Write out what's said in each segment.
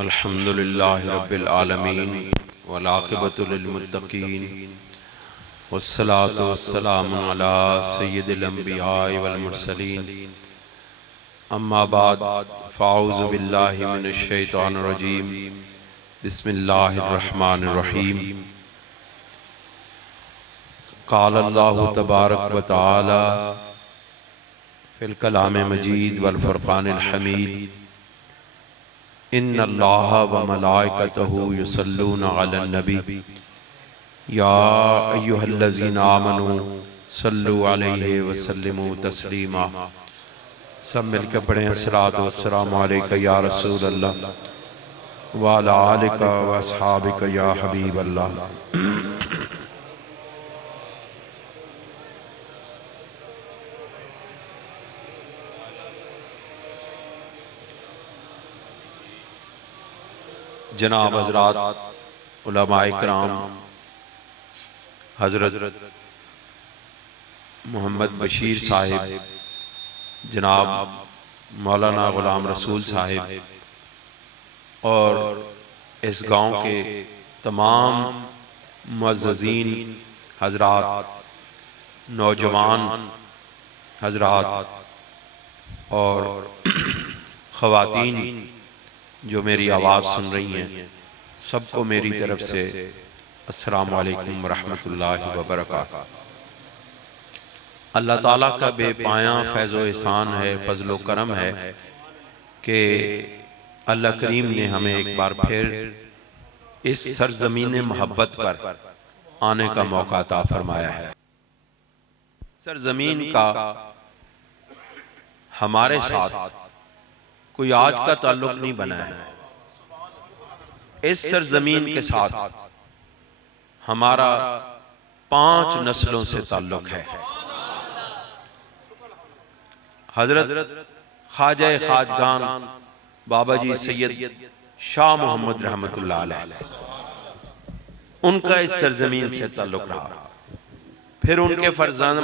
अल्हम्दुलिल्लाहि रब्बिल आलमीन वल आक़िबतु लिल मुत्तक़ीन वस्सलातु वस्सलामु अला सय्यिदिल अंबिया'i वल मुरसलीन अम्मा बाद फ़अऊज़ु बिल्लाहि मिनश शैतानिर रजीम बिस्मिल्लाहिर रहमानिर रहीम। क़ाल अल्लाहु तबारक व तआला फ़िल कलामिल मजीद वल फ़ुरक़ानिल हमीद इन्नल्लाहा व मलाइकतहु युसल्लूना अलन नबी या अय्युहल्लज़ीना आमनू सल्लु अलैहि व सल्लिमू तस्लीमा। सब मिलकर पढ़ें अस्सलातु वस्सलामु अलैका या रसूल अल्लाह व अला आलिका व अस्हाबिका या हबीब अल्लाह। जनाब हज़रात उलमाए किराम, हज़रत मोहम्मद बशीर साहिब, जनाब मौलाना ग़ुलाम रसूल साहिब और इस गांव के तमाम मुअज़्ज़ज़ीन हज़रात, नौजवान हज़रात और ख़वातीन जो मेरी आवाज़ सुन रही हैं, सबको मेरी तरफ से अस्सलामु अलैकुम रहमतुल्लाहि व बरकातहू। अल्लाह ताला का बेपाया फैज़ व एहसान है, फजल व करम है कि अल्लाह करीम ने हमें एक बार फिर इस सरजमीन मोहब्बत पर आने का मौका अता फरमाया है। सरजमीन का हमारे साथ कोई आज का ताल्लुक नहीं बना है। इस सरजमीन के साथ हमारा 5 नस्लों से ताल्लुक है। हजरत ख्वाजा खाजगान बाबा जी सैयद शाह मोहम्मद रहमतुल्लाह अलैह, उनका इस सरजमीन से ताल्लुक रहा। फिर उनके फर्जंद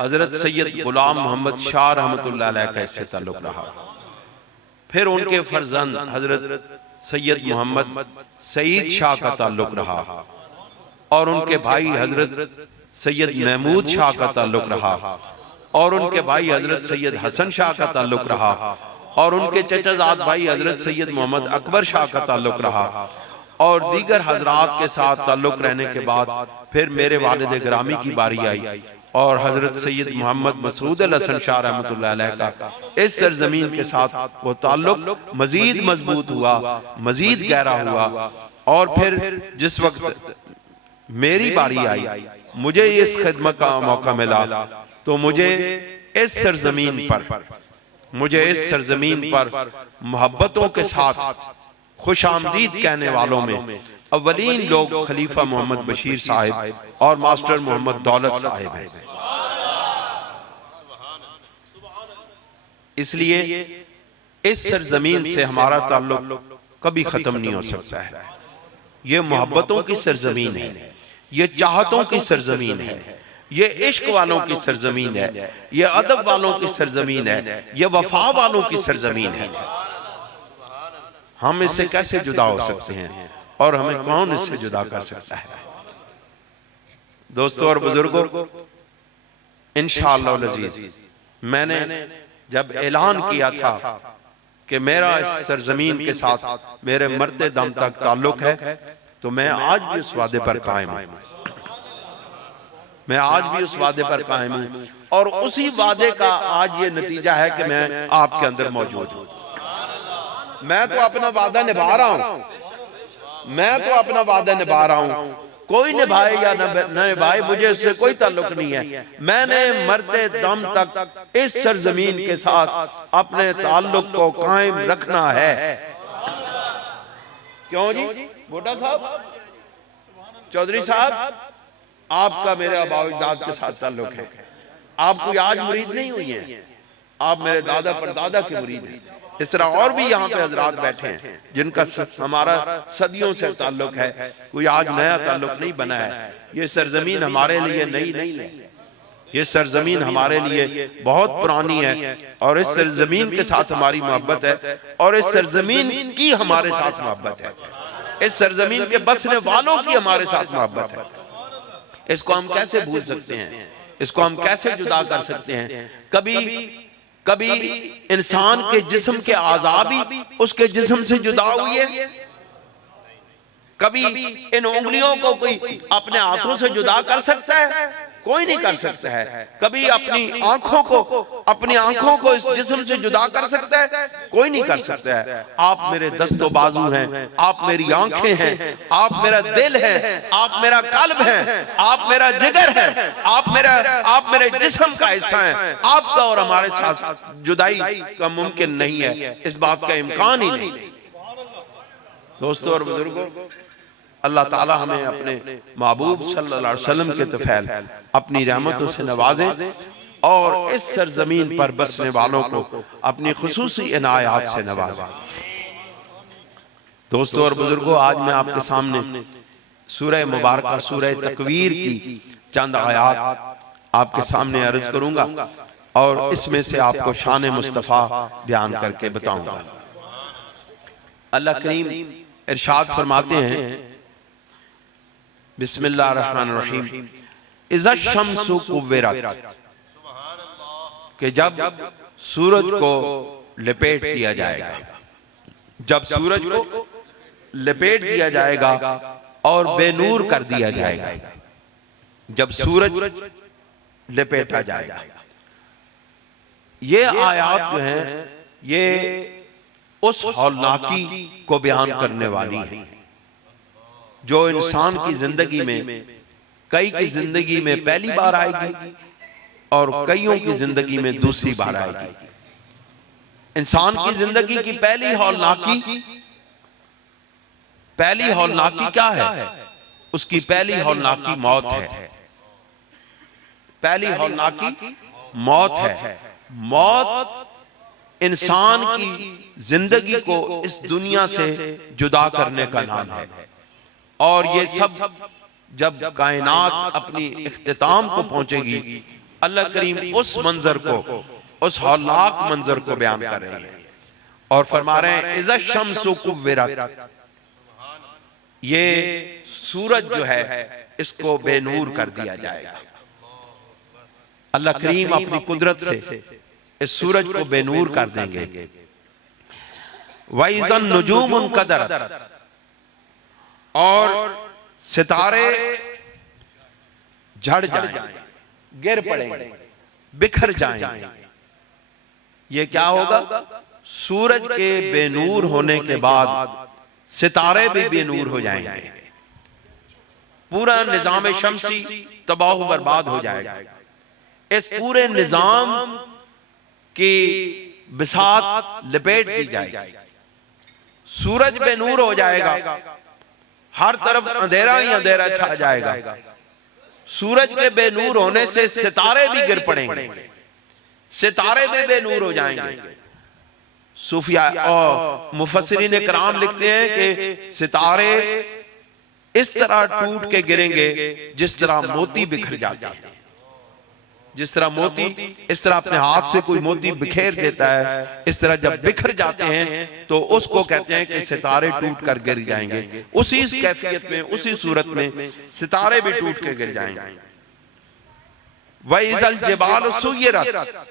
हजरत सैयद गुलाम मोहम्मद शाह रहमतुल्लाह अलैह का इससे ताल्लुक रहा। फिर उनके फर्जंद हजरत सैयद मोहम्मद सईद शाह का ताल्लुक रहा और उनके भाई हजरत सैयद महमूद शाह का ताल्लुक रहा और उनके भाई हजरत सैयद हसन शाह का ताल्लुक रहा और उनके चचाजाद भाई हजरत सैयद मोहम्मद अकबर शाह का ताल्लुक रहा और दीगर हजरात के साथ ताल्लुक रहने के बाद फिर मेरे वालिद गिरामी की बारी आई और हजरत सैयद मोहम्मद मसूद अल हसन शाह रहमतुल्लाह अलैह का इस सरजमीन के साथ वो ताल्लुक मजीद मजबूत हुआ, मजीद गहरा हुआ। और फिर जिस वक्त मेरी बारी आई, मुझे इस खिदमत का मौका मिला, तो मुझे इस सरजमीन पर मोहब्बतों के साथ खुशामदीद कहने वालों में अव्वलीन लोग खलीफा मोहम्मद बशीर साहिब और मास्टर मोहम्मद दौलत साहिब हैं। इसलिए इस सरजमीन से हमारा ताल्लुक कभी खत्म नहीं हो सकता है। ये मोहब्बतों की सरजमीन है, ये चाहतों की सरजमीन है, ये इश्क वालों की सरजमीन है, ये अदब वालों की सरजमीन है, ये वफा वालों की सरजमीन है। हम इससे कैसे जुदा हो सकते हैं और हमें कौन इससे जुदा कर सकता है? दोस्तों और बुजुर्गों, इंशाअल्लाह अज़ीज़, मैंने जब ऐलान किया था कि मेरा इस सरजमीन के साथ मेरे मरते दम तक ताल्लुक है, तो मैं आज भी उस वादे पर कायम हूं। मैं आज भी उस वादे पर कायम हूं और उसी वादे का आज ये नतीजा है कि मैं आपके अंदर मौजूद हूं। मैं तो अपना वादा निभा रहा हूं, मैं तो अपना वादा निभा रहा हूं। कोई निभाए या न निभाए, मुझे उससे कोई ताल्लुक नहीं है। मैंने मरते दम तक इस सरजमीन के साथ अपने ताल्लुक को कायम रखना है। क्यों जी भुट्टा साहब, चौधरी साहब, आपका मेरे आबा-ओ-अजदाद के साथ ताल्लुक है। आप कोई आज मुरीद नहीं हुई हैं, आप मेरे दादा परदादा के मुरीद हैं। इस तरह और भी यहाँ पे हजरात बैठे हैं जिनका हमारा सदियों से ताल्लुक है, कोई आज नया ताल्लुक नहीं बना है। ये सरजमीन हमारे लिए नई नहीं है, ये सरजमीन हमारे लिए बहुत पुरानी है और इस सरजमीन के साथ हमारी मोहब्बत है और इस सरजमीन की हमारे साथ मोहब्बत है, इस सरजमीन के बसने वालों की हमारे साथ मोहब्बत है। इसको हम कैसे भूल सकते हैं, इसको हम कैसे जुदा कर सकते हैं? कभी कभी इंसान के जिस्म के आज़ा भी उसके जिस्म से जुदा हुए। कभी इन उंगलियों को कोई अपने हाथों से जुदा कर सकता है? कोई नहीं कर सकता है। कभी अपनी आंखों को इस जिस्म से जुदा कर सकता है? कोई नहीं कर सकता है। आप मेरे दस्तो बाजू हैं, आप मेरी आंखें हैं, आप मेरा दिल है, आप मेरा कल्ब है, आप मेरा जिगर है, आप मेरे जिस्म का हिस्सा है। आपका और हमारे साथ जुदाई का मुमकिन नहीं है, इस बात का इम्कान ही नहीं। दोस्तों और बुजुर्गों, अल्लाह ताला हमें अपने महबूब सल्लल्लाहु अलैहि वसल्लम के तफैल अपनी रहमतों से नवाजे और इस सरजमीन पर बसने वालों को अपनी खुसूसी इनायात से नवाजे। दोस्तों और बुजुर्गों, आज मैं आपके सामने सूरह मुबारका सूरह तकवीर की चंद आयात आपके सामने अर्ज करूंगा और इसमें से आपको शान मुस्तफ़ा बयान करके बताऊंगा। अल्लाह करीम इरशाद फरमाते हैं, बिस्मिल्लाहिर्रहमानिर्रहीम, इज़ा शम्सु कुव्विरत, कि जब सूरज को लपेट दिया जाएगा, जब सूरज को लपेट दिया जाएगा और बेनूर कर दिया जाएगा, जब सूरज लपेटा जाएगा। ये आयत जो है ये उस हौलनाकी को बयान करने वाली है जो इंसान की जिंदगी में, कई की जिंदगी में पहली बार आएगी और कईयों की जिंदगी में दूसरी बार आएगी। इंसान की जिंदगी की पहली हौलनाकी क्या है? उसकी पहली हौलनाकी मौत है। पहली हौलनाकी मौत है। मौत इंसान की जिंदगी को इस दुनिया से जुदा करने का नाम है। और ये सब जब कायनात अपनी इख्तिताम को पहुंचेगी, अल्लाह करीम उस मंजर को, उस हौलनाक मंजर को बयान कर रहे हैं और फरमा रहे हैं, इज़ा शम्सु कुव्विरत, ये सूरज जो है इसको बेनूर कर दिया जाएगा। अल्लाह करीम अपनी कुदरत से इस सूरज को बेनूर कर देंगे। वइज़न नुजूमुन कदरत, और सितारे झड़ जाएंगे, गिर पड़ेंगे, बिखर जाएंगे। ये क्या होगा? सूरज के बेनूर होने के बाद सितारे भी बेनूर हो जाएंगे, पूरा निजाम शमसी तबाह बर्बाद हो जाएगा। इस पूरे निजाम की बिसात लपेट दी जाएगी, सूरज बेनूर हो जाएगा, हर तरफ अंधेरा ही अंधेरा छा जाएगा। सूरज के बेनूर होने से सितारे भी गिर पड़ेंगे, सितारे भी बेनूर हो जाएंगे। सूफिया और मुफस्सिरीन किराम लिखते हैं कि सितारे इस तरह टूट के गिरेंगे जिस तरह मोती बिखर जाते हैं। जिस तरह मोती, इस तरह अपने हाथ से कोई मोती बिखेर देता है, इस तरह जब बिखर जाते हैं तो उसको कहते हैं कि सितारे टूट कर गिर जाएंगे। उसी कैफियत में, उसी सूरत में सितारे भी टूट के गिर जाएंगे। वइज़ल जिबाल सुय्यरत,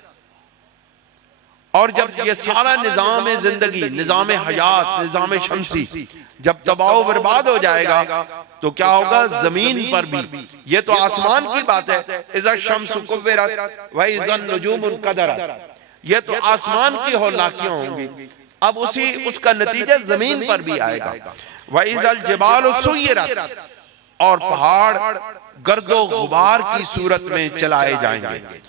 और जब ये सारा निजाम जिंदगी, निजाम हयात, निजाम शमसी जब तबाह बर्बाद हो जाएगा तो क्या होगा? जमीन पर भी, ये तो आसमान की बात है, इज़ा शम्सु कुव्विरत व इज़न नुजूमुन कदरत, ये तो आसमान की हौलनाकियां होंगी। अब उसका नतीजा जमीन पर भी आएगा। व इज़ल जिबाल सुय्यरत, और पहाड़ गर्दो गुबार की सूरत में चलाए जाएंगे।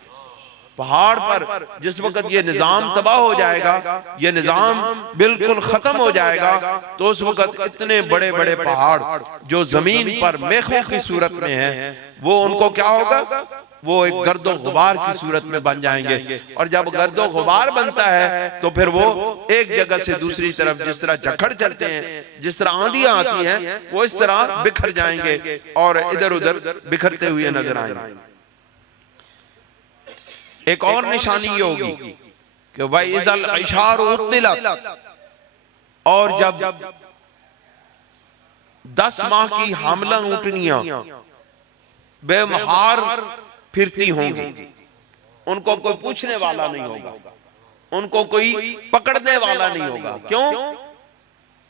पहाड़ पर जिस वक्त ये निजाम तबाह हो जाएगा, ये निजाम बिल्कुल खत्म हो जाएगा, तो उस वक्त इतने बड़े बड़े पहाड़ जो जमीन पर मेखों की सूरत में हैं, वो उनको क्या होगा? वो एक गर्दो गुबार की सूरत में बन जाएंगे। और जब गर्दो गुबार बनता है तो फिर वो एक जगह से दूसरी तरफ, जिस तरह झखड़ चलते हैं, जिस तरह आंधियां आती हैं, वो इस तरह बिखर जाएंगे और इधर उधर बिखरते हुए नजर आएंगे। एक और निशानी ये होगी कि भाई इज़ल इशार उत्तिलत, और जब 10 माह की हामला ऊँटनियां बेमहार फिरती होंगी, उनको कोई पूछने वाला नहीं होगा, उनको कोई पकड़ने वाला नहीं होगा। क्यों?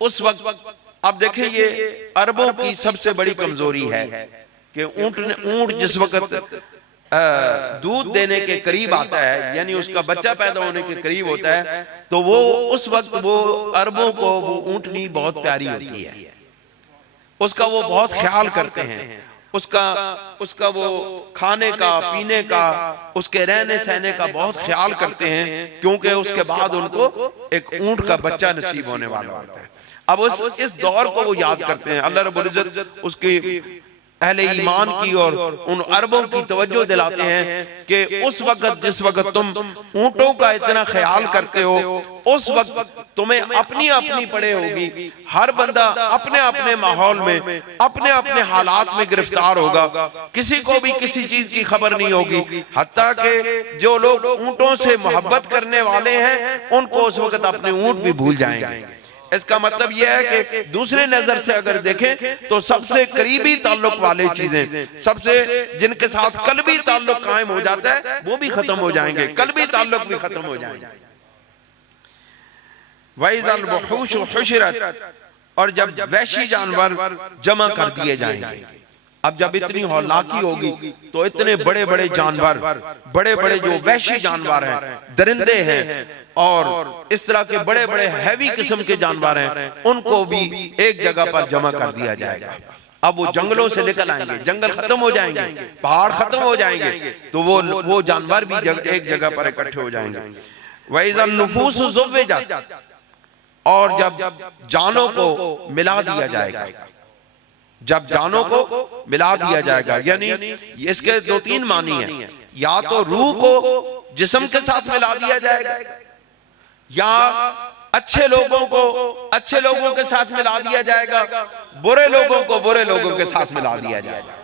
उस वक्त अब देखें, ये अरबों की सबसे बड़ी कमजोरी है कि ऊंट जिस वक्त दूध देने के करीब आता है, यानी उसका बच्चा पैदा होने के करीब होता है, तो वो उस वक्त वो अरबों को वो ऊंटनी बहुत प्यारी होती है, उसका वो बहुत ख्याल करते हैं, उसका वो खाने का, पीने का, उसके रहने सहने का बहुत ख्याल करते हैं, क्योंकि उसके बाद उनको एक ऊंट का बच्चा नसीब होने वाला होता है। अब इस दौर को वो याद करते हैं। अल्लाह रब्बुल इज्जत उसकी अहले ईमान की और उन अरबों की तवज्जो दिलाते हैं कि उस वक्त जिस वक्त तुम ऊंटों का इतना ख्याल करते हो, उस वक्त तुम्हें अपनी अपनी पड़े होगी, हर बंदा अपने अपने माहौल में, अपने अपने हालात में गिरफ्तार होगा, किसी को भी किसी चीज की खबर नहीं होगी। हत्ता कि जो लोग ऊंटों से मोहब्बत करने वाले हैं, उनको उस वक्त अपने ऊंट भी भूल जाएंगे। इसका मतलब यह है कि दूसरे नजर से अगर देखें तो सबसे करीबी ताल्लुक वाले चीजें, सबसे जिनके साथ कल्बी ताल्लुक कायम हो जाता है, वो भी खत्म हो जाएंगे, कल्बी ताल्लुक भी खत्म हो जाएंगे। वइज़ल वहूश हुशिरत, और जब वहशी जानवर जमा कर दिए जाएंगे। अब जब इतनी हौलनाकी होगी तो इतने बड़े बड़े जानवर, बड़े बड़े जो वहशी जानवर हैं, दरिंदे हैं और इस तरह के बड़े बड़े हैवी किस्म के जानवर हैं, उनको भी एक जगह पर जमा कर दिया जाएगा। अब वो जंगलों से निकल आएंगे, जंगल खत्म हो जाएंगे, पहाड़ खत्म हो जाएंगे, तो वो जानवर भी एक जगह पर इकट्ठे हो जाएंगे। वइज़ल नुफूस ज़ुव्विजत, और जब जानों को मिला दिया जाएगा, जब जानों को मिला दिया जाएगा, यानी इसके 2-3 मानी हैं। या तो रूह को जिस्म के साथ मिला दिया जाएगा, या अच्छे लोगों को अच्छे लोगों के साथ मिला दिया जाएगा, बुरे लोगों को बुरे लोगों के साथ मिला दिया जाएगा।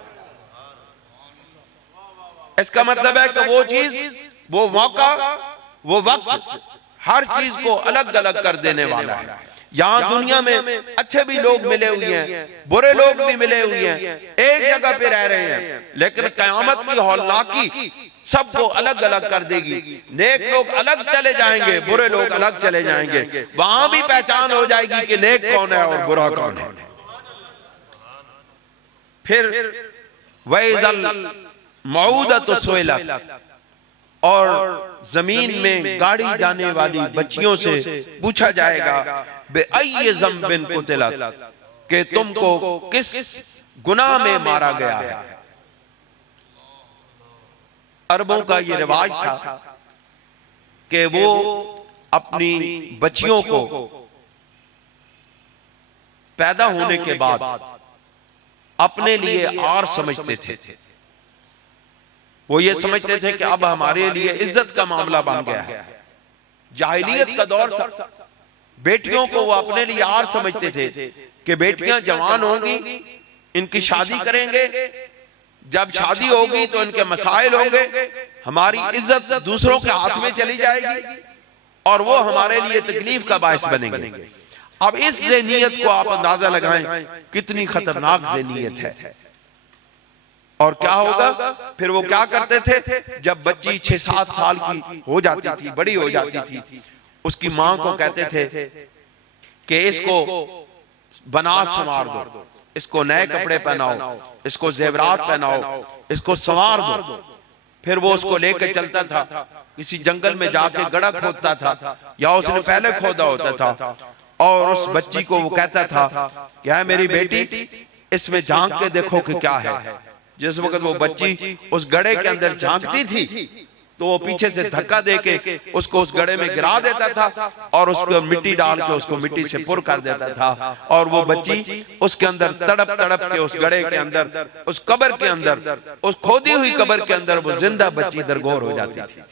इसका मतलब है कि वो चीज, वो मौका, वो वक्त हर चीज को अलग अलग कर देने वाला है। यहाँ दुनिया में अच्छे भी लोग मिले हुए हैं, बुरे लोग भी मिले हुए हैं, एक जगह पे रह रहे हैं, लेकिन कयामत की हौलनाकी सबको अलग अलग कर देगी। नेक लोग अलग चले जाएंगे, बुरे लोग अलग चले जाएंगे, वहां भी पहचान हो जाएगी कि नेक कौन है और बुरा कौन है। फिर वइज़ल मऊदत सुइलत, और जमीन में गाड़ी जाने वाली बच्चियों से पूछा जाएगा, बेअय्यि ज़ंबिन कुतिलत, कि तुमको किस गुनाह में मारा गया है। अरबों का ये रिवाज था कि वो अपनी बच्चियों को पैदा होने के बाद अपने लिए आर समझते थे। वो ये समझते थे कि अब हमारे लिए इज्जत का मामला बन गया है। जाहिलियत का दौर था, बेटियों को वो अपने लिए आर समझते थे कि बेटियां जवान होंगी, इनकी शादी करेंगे, जब शादी होगी तो इनके मसाइल होंगे, हमारी इज्जत दूसरों के हाथ में चली जाएगी और वो हमारे लिए तकलीफ का बायस बनेंगे। अब इस ज़हनियत को आप अंदाजा लगाएं कितनी खतरनाक ज़हनियत है। और क्या होगा फिर, वो क्या करते थे, जब बच्ची 6-7 साल की हो जाती थी, बड़ी हो जाती थी, उसकी मां को कहते थे कि इसको बना संवार दो, इसको नए कपड़े पहनाओ, इसको जेवरात पहनाओ, इसको संवार दो। फिर वो उसको लेकर चलता था, किसी जंगल में जाके गड्ढा खोदता था या उसने पहले खोदा होता था, और उस बच्ची को वो कहता था कि है मेरी बेटी, इसमें झांक के देखो कि क्या है। जिस वक्त वो बच्ची उस गड्ढे के अंदर झांकती थी तो वो पीछे से धक्का देके उसको उस गड्ढे में गिरा देता था और उसको मिट्टी डाल के उसको मिट्टी से पुर कर देता था, और वो बच्ची उसके अंदर तड़प तड़प के उस गड्ढे के अंदर, उस कब्र के अंदर, उस खोदी हुई कब्र के अंदर वो जिंदा बच्ची दरगोर हो जाती थी।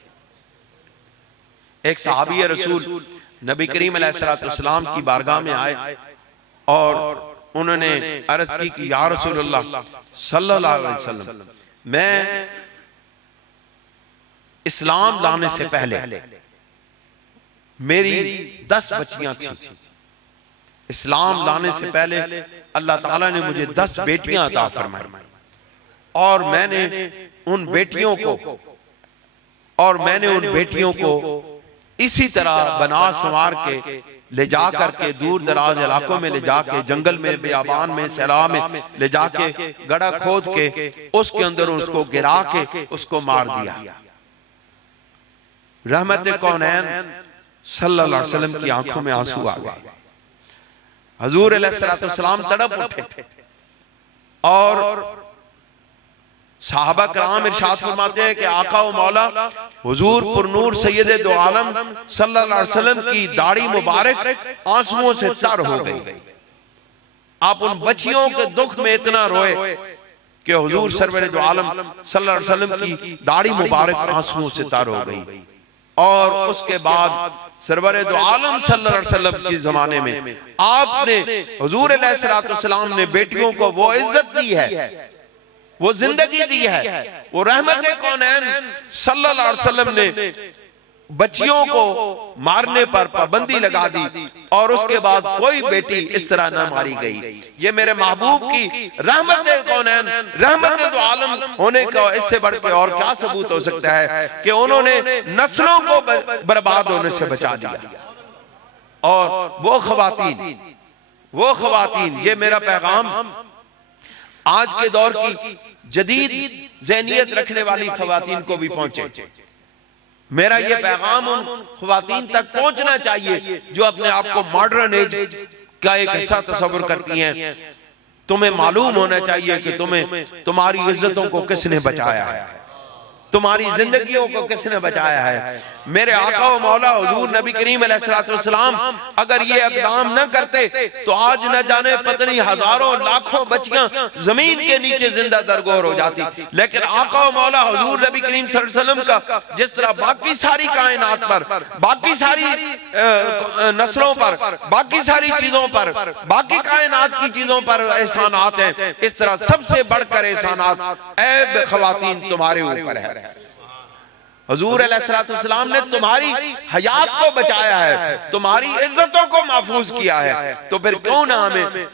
एक सहाबी रसूल नबी करीम अलैहिस्सलाम की बारगाह में आए और उन्होंने अर्ज की कि या रसूलल्लाह सल्लल्लाहु अलैहि वसल्लम, मैं इस्लाम लाने से पहले मेरी 10 बच्चियां थी। इस्लाम लाने से पहले अल्लाह ताला ने मुझे 10 बेटियां अता फरमाई और मैंने उन बेटियों को इसी तरह बना संवार के ले जा करके दूर दराज इलाकों में ले जाके, जंगल में, बियाबान में, सैला में ले जाके गड़ा खोद के उसके अंदर उसको गिरा के उसको मार दिया। रहमत कौनैन सल्लल्लाहु अलैहि वसल्लम की आंखों में आंसू आ गए। हुजूर अलैहिस्सलाम तड़प उठे और साहबा कराम इरशाद फरमाते हैं कि आका व मौला हुजूर पुरनूर सैयदे दो आलम सल्लल्लाहु अलैहि वसल्लम की दाढ़ी मुबारक आंसुओं से तर हो गई। आप उन बच्चियों के दुख में इतना रोए कि हुजूर सरवर दो आलम सल्लल्लाहु अलैहि वसल्लम की दाढ़ी मुबारक आंसुओं से तर हो गई। और उसके बाद सरवर दो आलम सल्लल्लाहु अलैहि वसल्लम के जमाने में आपने हुजूर अलैहिस्सलाम ने बेटियों को वो इज्जत दी है, वो जिंदगी दी है। वो रहमत कौनैन सल्लल्लाहु अलैहि वसल्लम ने बच्चियों को मारने पर पाबंदी लगा दी और उसके बाद कोई बेटी इस तरह न मारी गई। ये मेरे महबूब की रहमत कौनैन, रहमत दो आलम होने का इससे बढ़ के और क्या सबूत हो सकता है कि उन्होंने नस्लों को बर्बाद होने से बचा दिया। और वो खवातीन, ये मेरा पैगाम आज के दौर की जदीद ज़हनियत रखने वाली खवातीन को भी पहुंचे। मेरा ये पैगाम उन खवातीन तक पहुंचना चाहिए जो अपने आप को मॉडर्न एज का एक हिस्सा तस्वुर करती हैं। तुम्हें मालूम होना चाहिए कि तुम्हारी इज्जतों को किसने बचाया है, तुम्हारी जिंदगियों को किसने बचाया है। मेरे आका व मौला हुजूर नबी करीम अलैहिस्सलाम अगर ये इक़दाम न करते तो आज न जाने पत्नी हजारों लाखों बच्चियां जमीन के नीचे जिंदा दरगोर हो जाती। लेकिन आका व मौला हुजूर नबी करीम सल्लल्लाहु अलैहि वसल्लम का जिस तरह बाकी सारी कायनात पर, बाकी सारी नस्लों पर, बाकी सारी चीजों पर, बाकी कायनात की चीजों पर एहसानात हैं, इस तरह सबसे बढ़कर एहसानात ऐ खवातीन तुम्हारे ऊपर है। हुजूर अलैहिस्सलाम ने तुम्हारी हयात को बचाया है, तुम्हारी इज्जतों को महफूज किया है। तो फिर क्यों ना हमें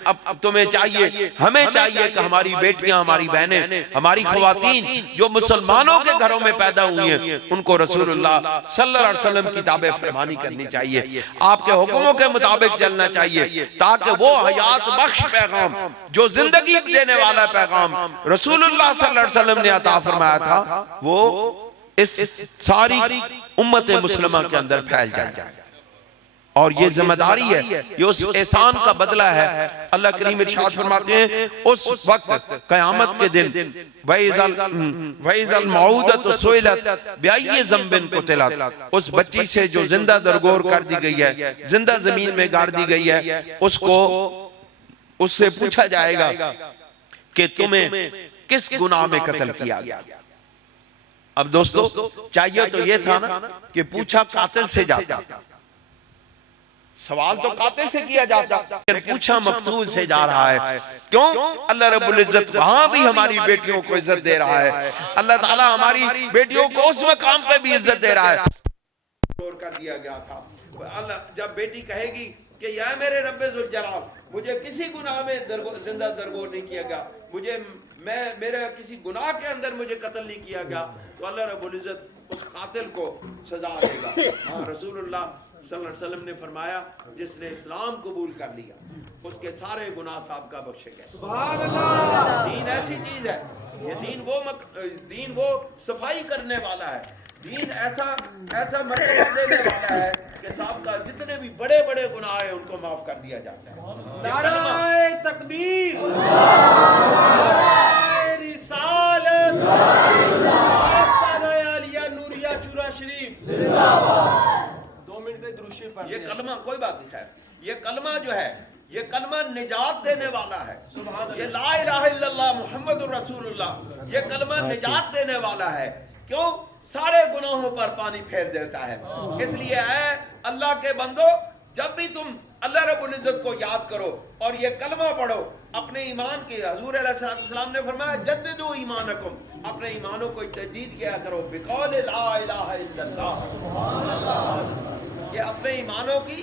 तुम्हें चाहिए, हमें चाहिए कि हमारी बेटियां, हमारी बहनें, हमारी खवातीन जो मुसलमानों के घरों में पैदा हुई हैं, उनको रसूलुल्लाह सल्लल्लाहु अलैहि वसल्लम की ताबे फरमानी करनी चाहिए, आपके हुक्मों के मुताबिक चलना चाहिए, ताकि वो हयात बख्श पैगाम जो जिंदगी देने वाला पैगाम रसूलुल्लाह सल्लल्लाहु अलैहि वसल्लम ने अता फरमाया था वो इस सारी उम्मत मुस्लिमा के अंदर फैल जाए। और ये जिम्मेदारी है, ये उस एहसान का बदला है। अल्लाह करीम इरशाद फरमाते हैं उस वक्त कयामत के दिन वइज़ल मऊदतु सुइलत बिअय्यि ज़ंबिन कुतिलत, उस बच्ची से जो जिंदा दरगोर कर दी गई है, जिंदा जमीन में गाड़ दी गई है, उससे पूछा जाएगा कि तुम्हें किस गुनाह में कत्ल किया गया। अब दोस्तों चाहिए तो ये था ना कि पूछा कातिल से जाता, सवाल तो कातिल से किया जाता, लेकिन पूछा मकतूल से जा रहा है। क्यों? अल्लाह रब्बुल इज्जत वहां भी हमारी बेटियों को इज्जत दे रहा है। अल्लाह ताला हमारी बेटियों को उस मकाम पे भी इज्जत दे रहा है। कर दिया गया था अल्लाह जब बेटी कहेगी कि या मेरे रब्बे जुल जलाल, मुझे किसी गुनाह में जिंदा दरगोर नहीं किया गया, मेरे किसी गुनाह के अंदर मुझे कत्ल नहीं किया गया, तो अल्लाह रब्बुल इज्जत उस कातिल को सजा देगा। रसूलुल्लाह सल्लल्लाहु अलैहि वसल्लम ने फरमाया जिसने इस्लाम कबूल कर लिया उसके सारे गुनाह साहब का बख्शे गए। सुभान अल्लाह। दीन ऐसी चीज है, ये दीन वो सफाई करने वाला है, दीन ऐसा मर्तबा देने वाला है कि साहब का जितने भी बड़े बड़े गुनाह है उनको माफ कर दिया जाता है। नारे तकबीर, नारे रिसालत, आस्ताना आलिया नूरिया चूरा शरीफ जिंदाबाद। 2 मिनट के दुरूद शरीफ पढ़। ये कलमा कोई बात नहीं है, ये कलमा जो है ये कलमा निजात देने वाला है। ये ला इलाहा इल्लल्लाह मुहम्मदुर रसूलुल्लाह, ये कलमा निजात देने वाला है। क्यों? सारे गुनाहों पर पानी फेर देता है। इसलिए है अल्लाह के बंदो, जब भी तुम अल्लाह रब्बुल इज्जत को याद करो और ये कलमा पढ़ो अपने ईमान के। हुजूर अलैहिस्सलाम ने फरमाया जद्दिदू ईमानकुम, अपने ईमानों को तजदीद किया करो बिकौल ला इलाहा इल्लल्लाह, ये अपने ईमानों की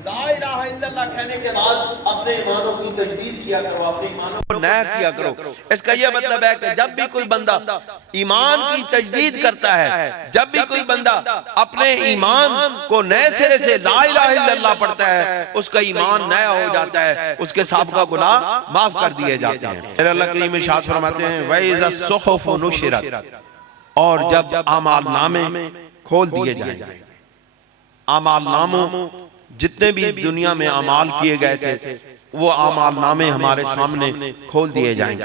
ला इलाहा इल्लल्लाह कहने के बाद अपने ईमानों की तजदीद किया करो, अपने ईमानों को नया किया करो। इसका यह मतलब है कि जब भी कोई बंदा ईमान की तजदीद करता है, जब भी कोई बंदा अपने ईमान को नए सिरे से ला इलाहा इल्लल्लाह पढ़ता है, उसका ईमान नया हो जाता है, उसके साबिक़ा गुनाह माफ कर दिए जाते हैं। फिर अल्लाह करीम इरशाद फरमाते हैं वइज़ा सुहुफ़ नुशिरत, और जब आमाल नामे खोल दिए जाएंगे, आमाल नामों जितने भी दुनिया में अमाल किए गए थे वो अमाल नामे हमारे सामने खोल दिए जाएंगे।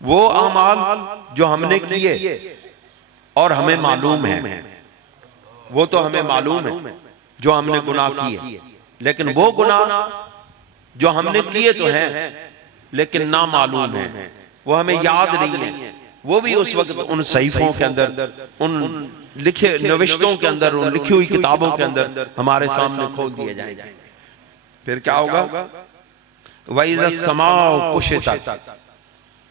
वो अमाल जो हमने किए और हमें मालूम है, वो तो हमें मालूम है जो हमने गुनाह किए, लेकिन वो गुनाह जो हमने किए तो हैं लेकिन ना मालूम है, वो हमें याद नहीं है, वो भी उस वक्त उन सहीफों के अंदर, उन लिखे नविश्तों के अंदर, उन लिखी हुई किताबों के अंदर हमारे सामने खोल दिए जाएंगे। फिर क्या होगा? वइज़ा समाउ कुशितत,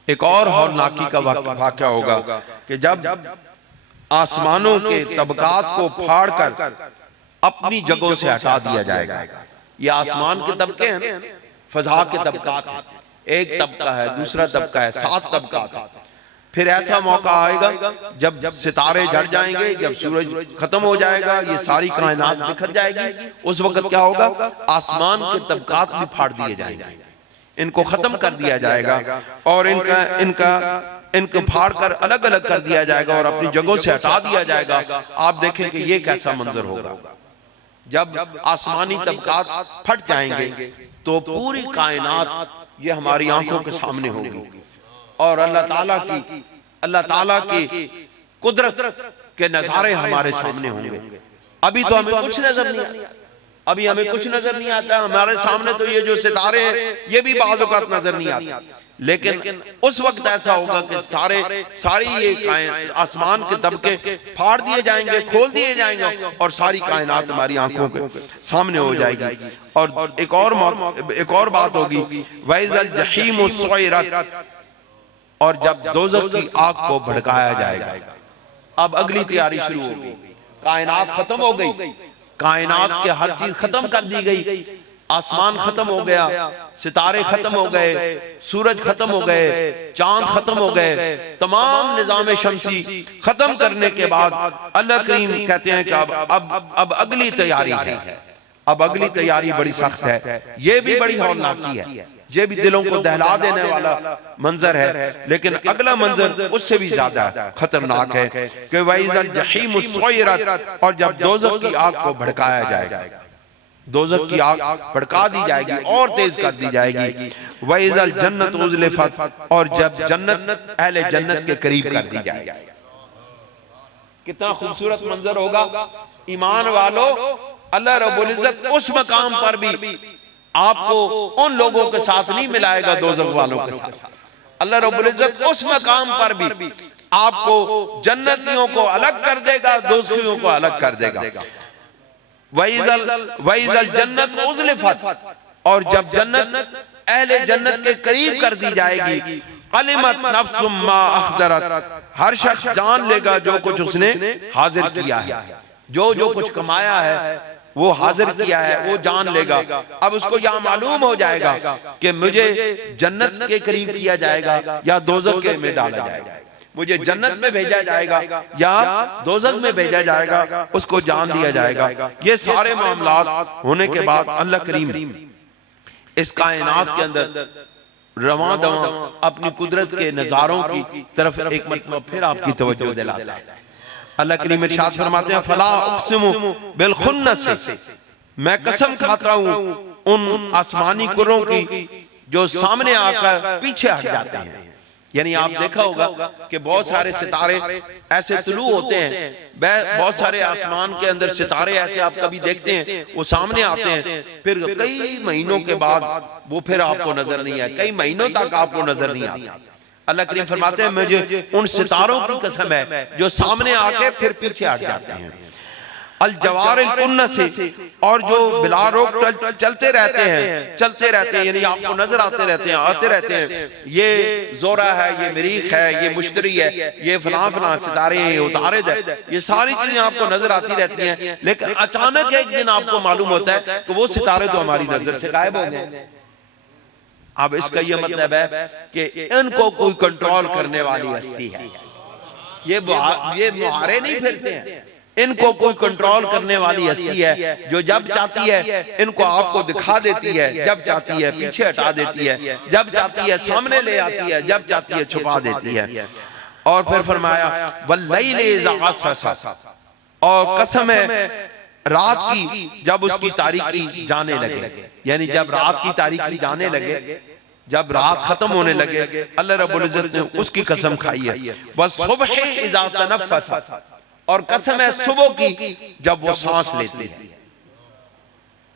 एक और हौलनाकी का वाक़या होगा कि जब आसमानों के तबकात को फाड़ कर अपनी जगहों से हटा दिया जाएगा। ये आसमान के तबके हैं, फजा के तबकात हैं, एक तबका है, दूसरा तबका है, 7 तबकात हैं। फिर ऐसा मौका आएगा जब सितारे जड़ जाएंगे, जब सूरज खत्म हो जाएगा, ये सारी कायनात बिखर जाएगी। उस वक्त क्या होगा? आसमान के तबकात भी फाड़ दिए जाएंगे, इनको खत्म कर दिया जाएगा और इनको फाड़ कर अलग अलग कर दिया जाएगा और अपनी जगहों से हटा दिया जाएगा। आप देखें कि ये कैसा मंजर होगा जब आसमानी तबकात फट जाएंगे तो पूरी कायनात ये हमारी आंखों के सामने होगी और अल्लाह ताला की कुदरत के नजारे हमारे सामने होंगे। अभी तो हमें कुछ नजर नहीं आता, अभी हमें कुछ नजर नहीं आता। हमारे सामने तो ये जो सितारे हैं ये भी बाज़ औक़ात नजर नहीं आते, लेकिन उस वक्त ऐसा होगा कि सारी ये आसमान के तबके फाड़ दिए जाएंगे, खोल दिए जाएंगे और सारी कायनात हमारी आंखों के सामने हो जाएगी। और एक और बात होगी, वइज़ल जहीम सुइरत, और जब दोज़ख की आग को भड़काया जाएगा। अब अगली तैयारी शुरू होगी। कायनात खत्म हो गई, कायनात के हर चीज खत्म कर दी गई, आसमान खत्म हो गया, सितारे खत्म हो गए, सूरज खत्म हो गए, चांद खत्म हो गए, तमाम निजाम शमसी खत्म करने के बाद अल्लाह करीम कहते हैं कि अब अगली तैयारी है। अब अगली तैयारी बड़ी सख्त है, ये भी बड़ी हौलनाकी है, ये भी दिलों को दहला देने वाला मंजर है, लेकिन अगला मंजर उससे भी ज्यादा खतरनाक है कि वइज़ल जहीम सुइरत, और जब दोज़ख की आग को भड़काया जाएगा, दोज़ख की आग भड़का दी जाएगी और तेज कर दी जाएगी। वइज़ल जन्नत उज़लिफत, और जब जन्नत अहले जन्नत के करीब कर दी जाएगी। कितना खूबसूरत मंजर होगा। ईमान वालों, अल्लाह रब्बुल इज्जत उस मकाम पर भी आपको उन लोगों के साथ नहीं मिलाएगा दोज़ख वालों के साथ। अल्लाह रब्बुल इज्जत उस मकाम पर भी आपको जन्नतियों को अलग कर देगा, दोज़खियों को अलग कर देगा। वइज़ल जन्नत उज़लिफत, और जब जन्नत अहले जन्नत के करीब कर दी जाएगी, अलिमत नफ्सुम मा अखदरत, हर शख्स जान लेगा जो कुछ उसने हाजिर किया है, जो कुछ कमाया है वो हाजिर किया है, वो जान लेगा। अब उसको यहाँ मालूम हो जाएगा कि मुझे जन्नत के करीब किया जाएगा या दोज़ख के में डाला जाएगा, मुझे जन्नत में भेजा जाएगा या दोज़ख में भेजा जाएगा, उसको जान लिया जाएगा। ये सारे मामलात होने के बाद अल्लाह करीम इस कायनात के अंदर रवां दवां अपनी कुदरत के नजारों की तरफ एक मरतबा फिर आपकी तवज्जो दिलाता है। अल्लाह करीम इरशाद फरमाते हैं, फला उक़सिमु बिल खुन्नस, मैं कसम खाता हूं उन आसमानी कुर्रों की जो सामने आकर पीछे हट जाते हैं। यानी आप देखा होगा कि बहुत सारे सितारे ऐसे तुलू होते हैं, बहुत सारे आसमान के अंदर सितारे ऐसे आप कभी देखते हैं, वो सामने आते हैं, फिर कई महीनों के बाद वो फिर आपको नजर नहीं आए, कई महीनों तक आपको नजर नहीं आता। अल्लाह करीम फरमाते हैं, मुझे उन सितारों की कसम है जो सामने आके फिर पीछे हट जाते हैं। अल जवारिल कुन्न से, और जो बिला रोक चलते रहते हैं, यानी आपको नजर आते रहते हैं, ये जोरा है, ये मरीख है, ये मुश्तरी है, ये फलां फलां सितारे हैं, ये उतारिद है, ये सारी चीजें आपको नजर आती रहती हैं। लेकिन अचानक एक दिन आपको मालूम होता है कि वो सितारे तो हमारी नजर से गायब हो गए। अब इसका ये मतलब है कि इनको कोई कंट्रोल करने वाली हस्ती है। ये मुहारे नहीं फिरते हैं, इनको कोई कंट्रोल करने वाली हस्ती है जो जब चाहती है इनको आपको दिखा देती है, जब चाहती है पीछे हटा देती है, जब चाहती है सामने ले आती है, जब चाहती है छुपा देती है। और फिर फरमाया वल्लैल इज़ा असअस, और कसम है रात की जब उसकी तारीकी जाने लगे, यानी जब रात की तारीकी जाने लगे, जब रात खत्म होने लगे, अल्लाह रब्बुल इज्जत ने उसकी कसम खाई है। बस सुबह इज़ा तनफ़्फ़स, और कसम है सुबह की जब वो सांस लेती है।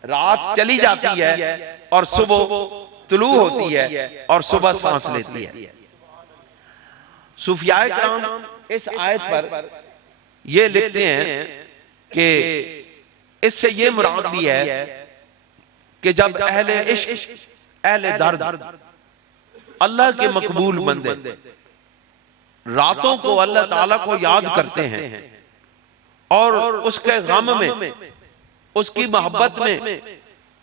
रात चली जाती है और सुबह तुलू होती है और सुबह सांस लेती है। सूफियाए किराम इस आयत पर ये लिखते हैं कि इससे ये मुराद भी है कि जब अहले इश्क, अहले दर्द, अल्लाह के मकबूल बंदे रातों को अल्लाह ताला को याद करते हैं और उसके गम में, उसकी मोहब्बत में,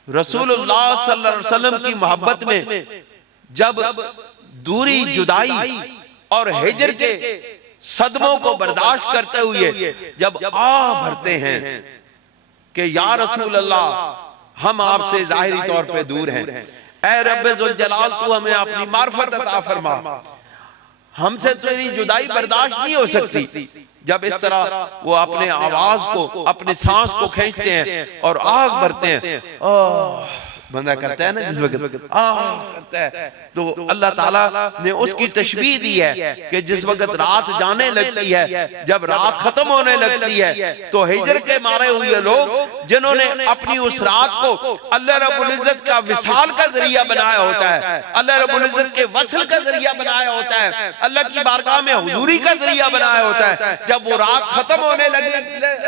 रसूलुल्लाह सल्लल्लाहु अलैहि वसल्लम की मोहब्बत में, जब दूरी, जुदाई और हिजर के सदमों को बर्दाश्त करते हुए जब आ भरते हैं कि या रसूल अल्लाह हम आपसे जाहिरी तौर पे दूर हैं, ऐ रब्बे जुल जलाल तू हमें अपनी मार्फत अता फरमा, हमसे तेरी जुदाई बर्दाश्त नहीं हो सकती। जब इस तरह वो अपने आवाज को, अपने सांस को खींचते हैं और आग भरते हैं, बंदा करता है ना जिस वक्त करता है, तो अल्लाह ताला ने उसकी तशबीह दी है कि जिस वक्त रात जाने लगती है, जब रात खत्म होने लगती है, तो हिजर के मारे हुए लोग जिन्होंने अपनी उस रात को अल्लाह रब्बुल इज्जत का विसाल का जरिया बनाया होता है, अल्लाह रब्बुल इज्जत के वसल का जरिया बनाया होता है, अल्लाह की बारगाह में हुजूरी का जरिया बनाया होता है, जब वो रात खत्म होने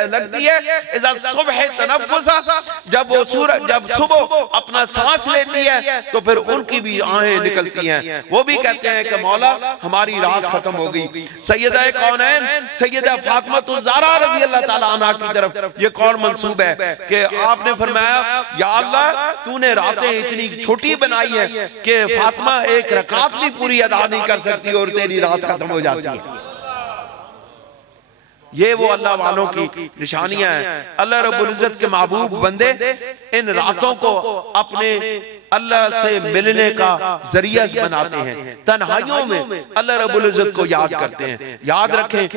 लगती है, इज़ा सुबह तनफ़्फ़ुसा, जब वो सूरज, जब सुबह अपना सांस लेती है, तो फिर उनकी भी आंखें निकलती हैं, वो भी कहते हैं कि मौला हमारी रात खत्म हो गई। सैयदा कौनैन सैयदा फातिमा ज़हरा रज़ी अल्लाह ताला अन्हा की तरफ ये कौल मंसूब है कि आपने फरमाया या अल्लाह तूने रातें इतनी छोटी बनाई है कि फातिमा एक रकात भी पूरी अदा नहीं कर सकती और तेरी रात खत्म हो जाती है। ये वो अल्लाह वालों की निशानियां हैं। अल्लाह रब्बुल इज्जत के महबूब बंदे इन रातों को अपने अल्लाह से मिलने का जरिया बनाते हैं। तन्हाइयों में अल्लाह रब्बुल इज्जत को याद करते हैं। याद रखें,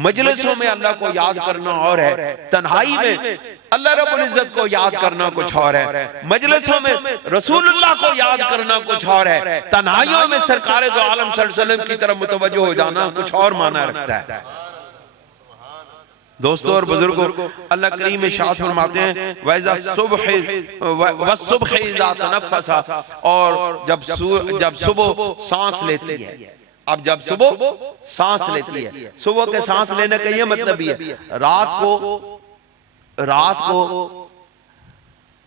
मजलिसों में अल्लाह को याद करना और है, तन्हाई में अल्लाह रब्बुल इज्जत को याद करना कुछ और है। मजलिसों में रसूलुल्लाह को याद करना कुछ और है, तन्हाइयों में सरकार दो आलम सल्लल्लाहु अलैहि वसल्लम की तरफ मुतवज्जो हो जाना कुछ और माना रखता है। दोस्तों और बुजुर्गों, अल्लाह करीम इरशाद फरमाते हैं वैज़ा सुबह वस्सुबह इज़ा तनफ़्फ़सा, और जब सुबह सांस लेती है। अब जब सुबह सांस लेती है, सुबह के सांस लेने का ये मतलब ही है रात को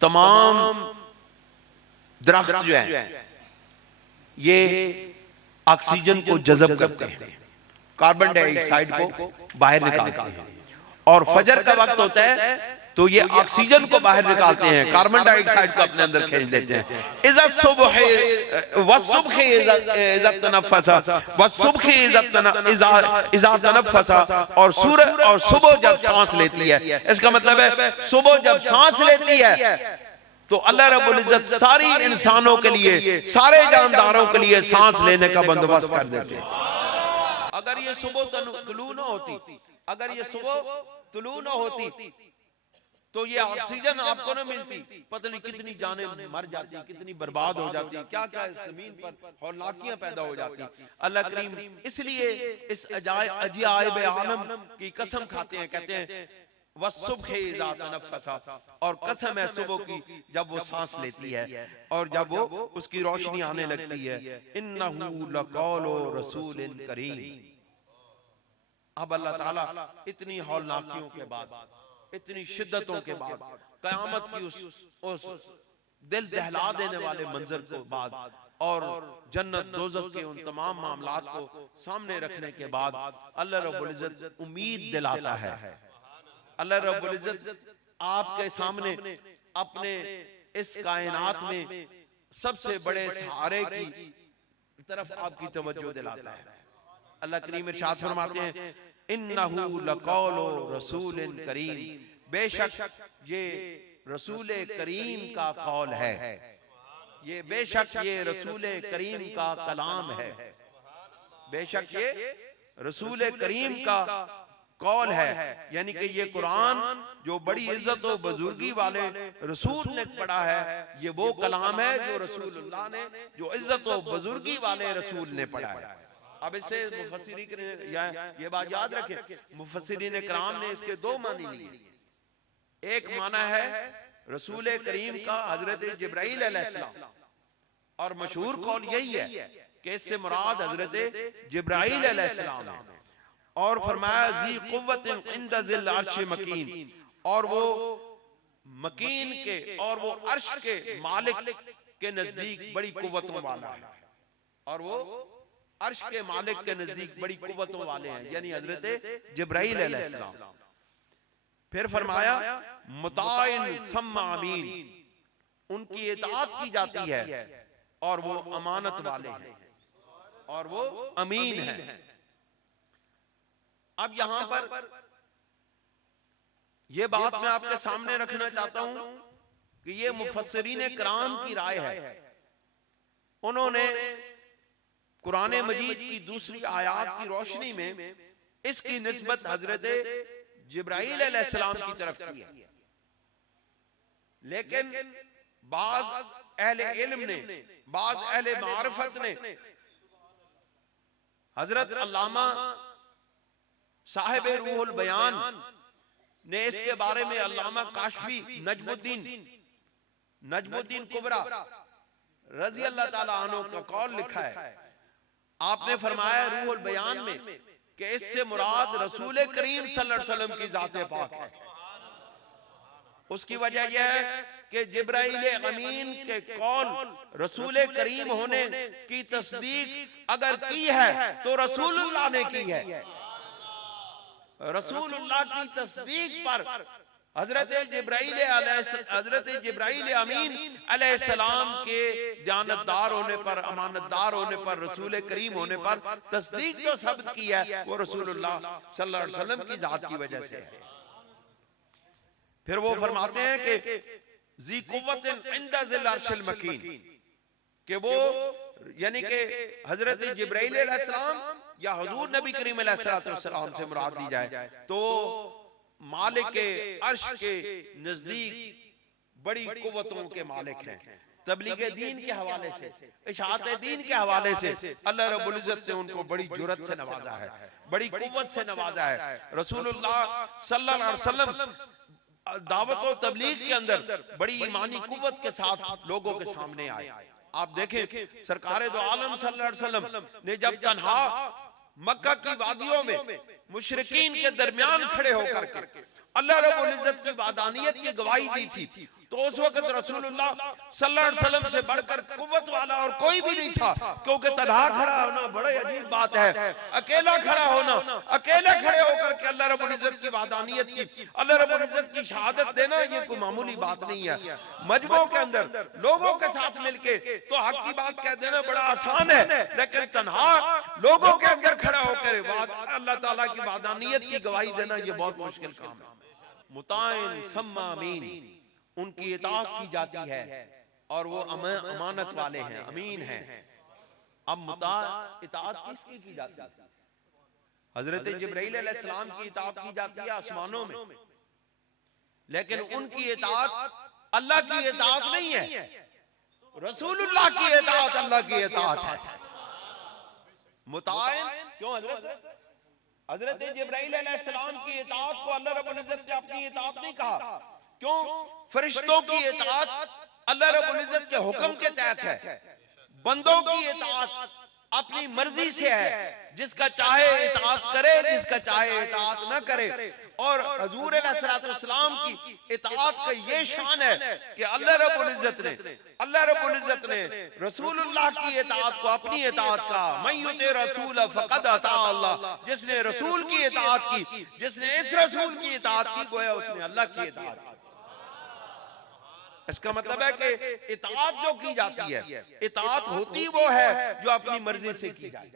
तमाम दरख्त जो है ये ऑक्सीजन को जज़ब करते हैं, कार्बन डाइऑक्साइड को बाहर निकालते हैं, और फजर का वक्त होता है तो ये ऑक्सीजन को बाहर निकालते हैं, कार्बन डाइऑक्साइड को अपने अंदर खींच लेते हैं। इज़ा सुबह वस्सुबह इज़ा तनफ़्फ़सा वस्सुबह इज़ा तनफ़्फ़सा, और सूरज और सुबह जब सांस लेती है, इसका मतलब है सुबह जब सांस लेती है तो अल्लाह रब्बुल इज्जत सारी इंसानों के लिए, सारे जानदारों के लिए सांस लेने का बंदोबस्त कर देते हैं। अगर ये सुबह तुलू न होती, अगर ये सुबह तुलू न होती तो ये ऑक्सीजन आपको न मिलती, पता नहीं कितनी जानें मर जाती, कितनी बर्बाद हो जाती, क्या क्या इस जमीन पर हौलनाकियां पैदा हो जाती। अल्लाह करीम इसलिए इस अजाइब आलम की कसम खाते हैं, कहते हैं वस्सुबह इज़ा तनफ़्फ़सा, और कसम है सुबह की जब वो सांस लेती है और जब वो उसकी रोशनी आने लगती है। इन्नहु लक़ौलु रसूलिन करीम। अब अल्लाह ताला इतनी हौलनाकियों के बाद इतनी शिद्दतों के बाद, कयामत की उस दिल दहला देने वाले मंजर के बाद और जन्नत दोज़ख के उन तमाम मामलात को सामने रखने के बाद अल्लाह रब्बुल इज्जत उम्मीद दिलाता है। अल्लाह रब्बुल इज्जत आपके सामने अपने इस कायनात में सबसे बड़े सहारे की तरफ आपकी तवज्जो दिलाता है। अल्लाह करीम इरशाद फरमाते हैं, इन्नहु लक़ौलु रसूलिन करीम, बेशक ये रसूल करीम का कौल है, ये बेशक ये रसूल करीम का कलाम है, बेशक ये रसूल करीम का कौल है। यानी कि ये कुरान जो बड़ी इज्जत और बुजुर्गी वाले रसूल ने पढ़ा है, ये वो कलाम है जो रसूलुल्लाह ने, जो इज्जत और बुजुर्गी वाले रसूल ने पढ़ा है। अब इससे मुफस्सिरीन ये बात याद रखें, मुफस्सिरीन किराम ने इसके दो मानी लिए। एक माना है रसूल करीम का हजरत जिब्राइल अलैहिस्सलाम, और मशहूर कौल यही है कि इससे मुराद हजरत जिब्राइल अलैहिस्सलाम है। और फरमाया ज़ी कुव्वतिन इंद ज़िल अर्श मकीन, और वो मकीन के और वो अर्श के मालिक के नजदीक बड़ी कुव्वतों वाला है, और वो अर्श के मालिक के नजदीक बड़ी कुव्वतों वाले हैं, यानी हजरत जिब्राइल अलैहिस्सलाम। फिर फरमाया मुताइन सम्मा अमीन, उनकी इताअत की जाती है और वो अमानत वाले हैं और वो अमीन हैं। अब यहां पर यह बात मैं आपके सामने रखना चाहता हूं कि यह मुफस्सिरीन किराम की राय है। उन्होंने कुरान मजीद की दूसरी आयत की रोशनी में इसकी निस्बत हजरत जिब्राइल अलैहिस्सलाम की तरफ की है, लेकिन बाज़ अहले इल्म ने, बाज़ अहले मारिफत ने, हजरत अल्लामा साहिब रूहुल बयान ने इसके बारे में, अल्लामा काशफी नजमुद्दीन कुबरा रजी अल्लाह ताला अन्हु का कौल लिखा है। आपने फरमाया रूहुल बयान में कि इससे मुराद रसूल करीम सल्लल्लाहु अलैहि वसल्लम की ज़ात पाक है। उसकी वजह यह है कि जिब्राइल अमीन के कौल रसूल करीम होने की तस्दीक अगर की है तो रसूलुल्लाह ने की है। रसूलुल्लाह की तस्दीक पर हजरत जिब्राइल अमीन अलैहिस्सलाम के जानतदार होने पर, अमानतदार होने पर, रसूल करीम होने पर तस्दीक जो साबित की है वो रसूलुल्लाह सल्लल्लाहु अलैहि वसल्लम की जात की वजह से है। फिर वो फरमाते हैं कि ज़ी कुव्वतिन इंद ज़िल अर्शिल मकीन, कि वो यानी कि हजरत जिब्राइल अलैहिस्सलाम या हुजूर नबी करीम अलैहिस्सलाम से मुराद ली जाए तो मालिक के अर्श के नजदीक बड़ी कुव्वतों के मालिक हैं। तबलीग दीन के हवाले से, इशाअत दीन के हवाले से अल्लाह रब्बुल इज्जत ने उनको बड़ी जुर्रत से नवाजा है, बड़ी कुव्वत से नवाजा है। रसूलुल्लाह सल्लल्लाहु अलैहि वसल्लम दावत और तबलीग के अंदर बड़ी ईमानी कुव्वत के साथ लोगों के सामने आए। आप देखें सरकारे दो आलम सल्लल्लाहु अलैहि वसल्लम ने जब तन्हा मक्का की वादियों में मुशरिकीन के दरमियान खड़े होकर के अल्लाह रब्बुल इज्जत की वादानियत की गवाही दी थी, तो उस वक्त रसूलुल्लाह सल्लल्लाहु अलैहि वसल्लम से बढ़कर कुव्वत वाला और कोई भी नहीं था, क्योंकि तन्हा खड़ा होना बड़ी अजीब बात है। अकेला खड़ा होना, अकेले खड़े होकर के अल्लाह रब्बुल इज्जत की वादानियत की, अल्लाह रब्बुल इज्जत की शहादत देना, ये कोई मामूली बात नहीं है। मजमों के अंदर लोगों के साथ मिलके तो हक की बात कह देना बड़ा आसान है, लेकिन तन्हा लोगों के अंदर खड़ा होकर अल्लाह ताला की वादानियत की गवाही देना ये बहुत मुश्किल काम है। मुताइन सम्मा अमीन, उनकी इताअत की जाती है और वो अमानत वाले हैं, अमीन हैं। अब इताअत किसकी की जाती है? हजरत जिब्राइल अलैहिस्सलाम की इताअत की जाती है आसमानों में, लेकिन उनकी इताअत अल्लाह की इताअत नहीं है, रसूलुल्लाह की इताअत अल्लाह की इताअत है। मुताइन क्यों? हजरत जिब्राइल अलैहिस्सलाम की इताअत को अल्लाह रब्बुल इज्जत ने अपनी इताअत नहीं कहा। क्यों? फरिश्तों की इताअत अल्लाह रब्बुल इज्जत के हुक्म के तहत है, बंदों की इताअत अपनी मर्जी से है, जिसका चाहे इताअत करे, जिसका चाहे इताअत न करे। और हुजूर अलैहिस्सलाम की इताअत का ये शान है कि अल्लाह रब्बुल इज्जत ने रसूलुल्लाह की इताअत को अपनी इताअत का, मन युति रसूल फक़द अता अल्लाह, जिसने रसूल की इताअत की, जिसने इस रसूल की इताअत की, गोया उसने अल्लाह की इताअत की। इसका मतलब है कि इताअत जो की जाती है, इताअत होती वो है जो अपनी मर्जी से की जाए,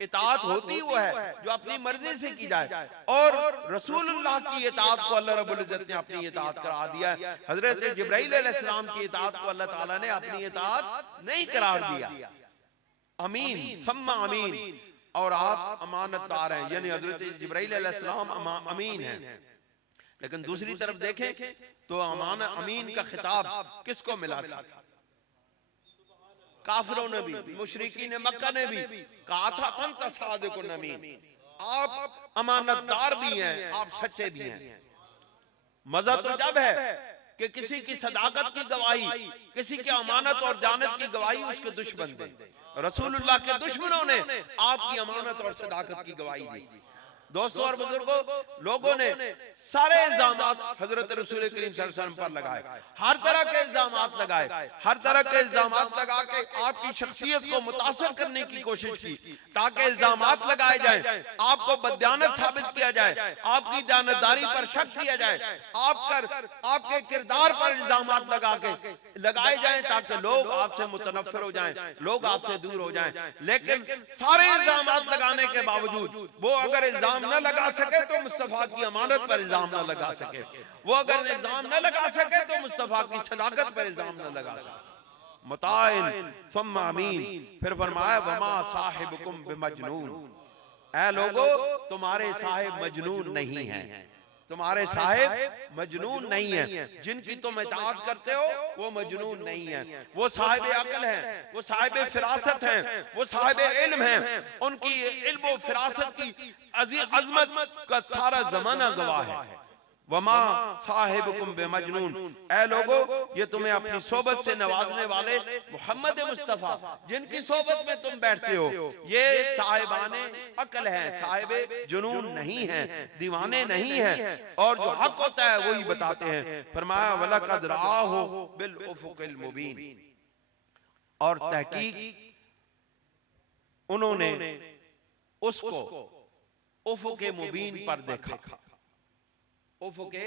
इताअत होती वो है जो अपनी मर्जी से की जाए। और रसूलुल्लाह की इताअत को अल्लाह रब्बुल इज्जत ने अपनी इताअत करार दिया है। हजरत जिब्राइल अलैहिस्सलाम की इताअत को अल्लाह ताला ने अपनी इताअत नहीं करार दिया। अमीन सम्मा अमीन, और आप अमानतदार हैं, यानी हजरत जिब्राइल अलैहिस्सलाम अमीन हैं। लेकिन दूसरी तरफ देखें तो अमीन का खिताब किसको मिला था? काफिरों ने भी, मुशरिकीन मक्का ने भी कहा था अंत सादिकुन अमीन, आप अमानतदार भी हैं, आप सच्चे भी हैं। मजा तो जब है कि किसी की सदाकत की गवाही, किसी की अमानत और जानत की गवाही उसके दुश्मन दे। रसूलुल्लाह के दुश्मनों ने आपकी अमानत और सदाकत की गवाही दी। दोस्तों और बुजुर्गों, लोगों ने सारे इल्जामात हजरत रसूल करीम सल्लल्लाहु अलैहि वसल्लम पर लगाए, हर तरह के इल्जामात लगाए, हर तरह के इल्जामात लगा के आपकी शख्सियत को मुतासर करने की कोशिश की, ताकि इल्जामात लगाए जाए, आपको बदयानत साबित किया जाए, आपकी जानतदारी पर शक किया जाए, आपके किरदार पर इल्जामात लगाए जाए, ताकि लोग आपसे मुतनफ्फिर हो जाएं, लोग आपसे दूर हो जाएं। लेकिन सारे इल्जामात लगाने के बावजूद वो अगर इल्जाम न लगा सके तो मुस्तफा की अमानत पर इल्जाम न लगा सके, वो अगर इल्जाम न लगा सके तो मुस्तफा की सदाकत पर इल्जाम न लगा सके। मुताइन फम्मा अमीन, फिर फरमाया वमा साहिबुकुम बिमजनून, ऐ लोगो तुम्हारे साहिब मजनून नहीं हैं, तुम्हारे साहिब मजनून नहीं है, जिनकी तुम इताअत करते हो वो मजनून नहीं है, वो साहिब अकल हैं, वो साहिब फिरासत हैं, वो साहिब इल्म हैं, उनकी इल्म और फिरासत की अजमत का सारा जमाना गवाह है। वमा साहिबुकुम बेमजनून, ऐ लोगो ये तुम्हें अपनी सोबत से नवाजने वाले मोहम्मद मुस्तफा, जिनकी सोबत में तुम बैठते हो, ये साहिबाने अकल हैं, साहिब जुनून नहीं हैं, दीवाने नहीं हैं, और जो हक होता है वही बताते हैं। फरमाया वलक़द राअहु बिल उफ़ुक़िल मुबीन, और तहकीक उन्होंने उसको उफ़ुक़े मुबीन पर देखा, उफ़ुक़े